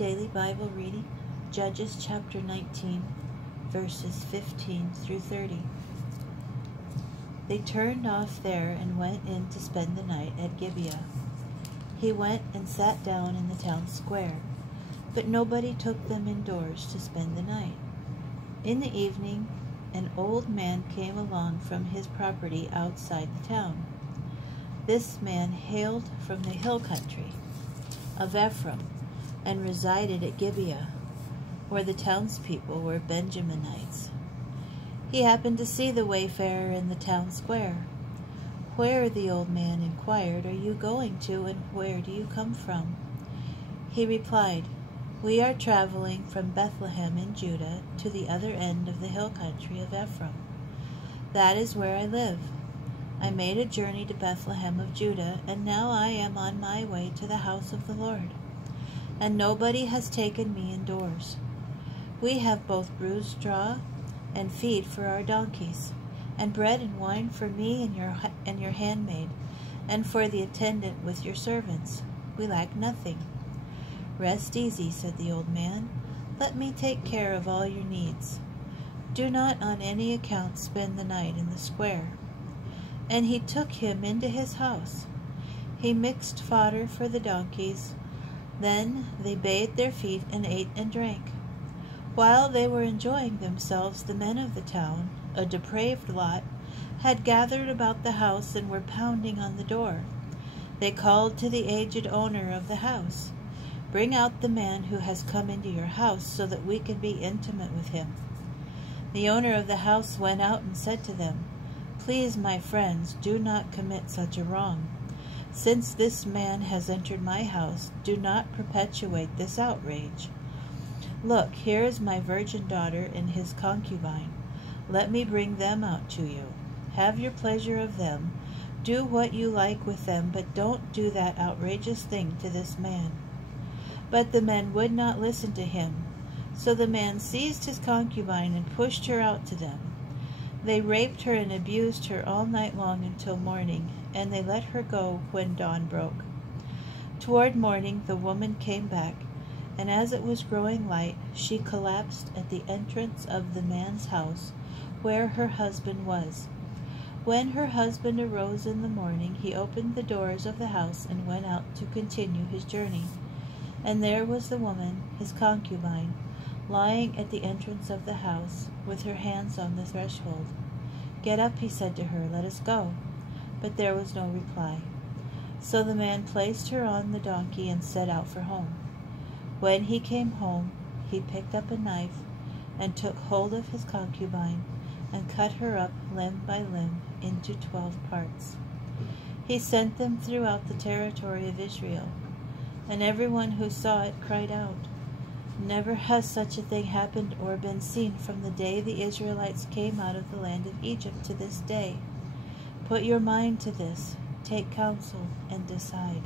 Daily Bible reading, Judges chapter 19, verses 15 through 30. They turned off there and went in to spend the night at Gibeah. He went and sat down in the town square, but nobody took them indoors to spend the night. In the evening, an old man came along from his property outside the town. This man hailed from the hill country of Ephraim and resided at Gibeah, where the townspeople were Benjaminites. He happened to see the wayfarer in the town square. "Where," the old man inquired, "are you going to, and where do you come from?" He replied, "We are traveling from Bethlehem in Judah to the other end of the hill country of Ephraim. That is where I live. I made a journey to Bethlehem of Judah, and now I am on my way to the house of the Lord, and nobody has taken me indoors. We have both bruised straw and feed for our donkeys, and bread and wine for me and your handmaid, and for the attendant with your servants. We lack nothing." "Rest easy," said the old man. "Let me take care of all your needs. Do not on any account spend the night in the square." And he took him into his house. He mixed fodder for the donkeys. Then they bathed their feet and ate and drank. While they were enjoying themselves, the men of the town, a depraved lot, had gathered about the house and were pounding on the door. They called to the aged owner of the house, "Bring out the man who has come into your house so that we can be intimate with him." The owner of the house went out and said to them, "Please, my friends, do not commit such a wrong. Since this man has entered my house, do not perpetuate this outrage. Look, here is my virgin daughter and his concubine. Let me bring them out to you. Have your pleasure of them. Do what you like with them, but don't do that outrageous thing to this man." But the men would not listen to him. So the man seized his concubine and pushed her out to them. They raped her and abused her all night long until morning, and they let her go when dawn broke. Toward morning the woman came back, and as it was growing light, she collapsed at the entrance of the man's house where her husband was. When her husband arose in the morning, he opened the doors of the house and went out to continue his journey. And there was the woman, his concubine, lying at the entrance of the house, with her hands on the threshold. "Get up," he said to her, "let us go." But there was no reply. So the man placed her on the donkey and set out for home. When he came home, he picked up a knife and took hold of his concubine and cut her up limb by limb into 12 parts. He sent them throughout the territory of Israel, and everyone who saw it cried out, "Never has such a thing happened or been seen from the day the Israelites came out of the land of Egypt to this day. Put your mind to this, take counsel, and decide."